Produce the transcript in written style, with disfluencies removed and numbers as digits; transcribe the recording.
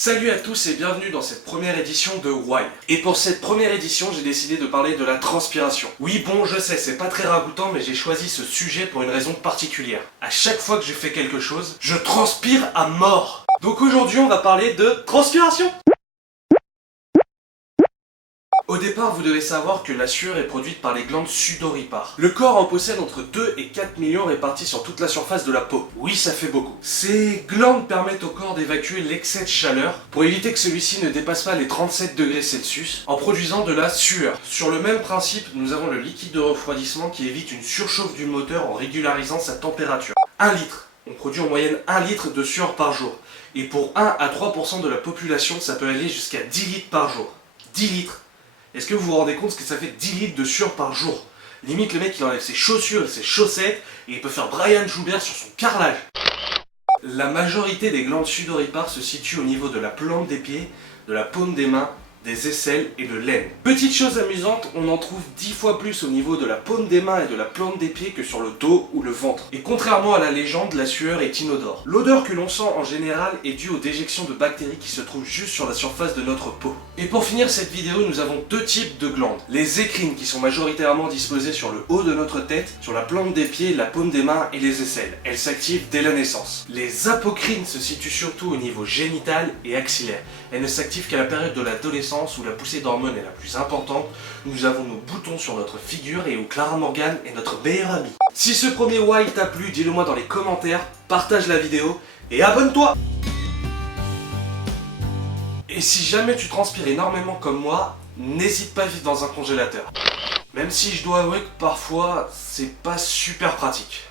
Salut à tous et bienvenue dans cette première édition de Why. Et pour cette première édition, j'ai décidé de parler de la transpiration. Oui bon, je sais, c'est pas très ragoûtant, mais j'ai choisi ce sujet pour une raison particulière. À chaque fois que je fais quelque chose, je transpire à mort. Donc aujourd'hui, on va parler de transpiration. Au départ, vous devez savoir que la sueur est produite par les glandes sudoripares. Le corps en possède entre 2 et 4 millions répartis sur toute la surface de la peau. Oui, ça fait beaucoup. Ces glandes permettent au corps d'évacuer l'excès de chaleur pour éviter que celui-ci ne dépasse pas les 37 degrés Celsius en produisant de la sueur. Sur le même principe, nous avons le liquide de refroidissement qui évite une surchauffe du moteur en régularisant sa température. 1 litre. On produit en moyenne 1 litre de sueur par jour. Et pour 1 à 3% de la population, ça peut aller jusqu'à 10 litres par jour. 10 litres. Est-ce que vous vous rendez compte ce que ça fait 10 litres de sueur par jour? Limite le mec il enlève ses chaussures et ses chaussettes et il peut faire Brian Joubert sur son carrelage. La majorité des glandes sudoripares se situent au niveau de la plante des pieds, de la paume des mains, des aisselles et de l'aine. Petite chose amusante, on en trouve 10 fois plus au niveau de la paume des mains et de la plante des pieds que sur le dos ou le ventre. Et contrairement à la légende, la sueur est inodore. L'odeur que l'on sent en général est due aux déjections de bactéries qui se trouvent juste sur la surface de notre peau. Et pour finir cette vidéo, nous avons deux types de glandes. Les écrines qui sont majoritairement disposées sur le haut de notre tête, sur la plante des pieds, la paume des mains et les aisselles. Elles s'activent dès la naissance. Les apocrines se situent surtout au niveau génital et axillaire. Elles ne s'activent qu'à la période de l'adolescence où la poussée d'hormones est la plus importante. Nous avons nos boutons sur notre figure et où Clara Morgan est notre meilleure amie. Si ce premier why t'a plu, dis-le moi dans les commentaires, partage la vidéo et abonne-toi! Et si jamais tu transpires énormément comme moi, n'hésite pas à vivre dans un congélateur. Même si je dois avouer que parfois, c'est pas super pratique.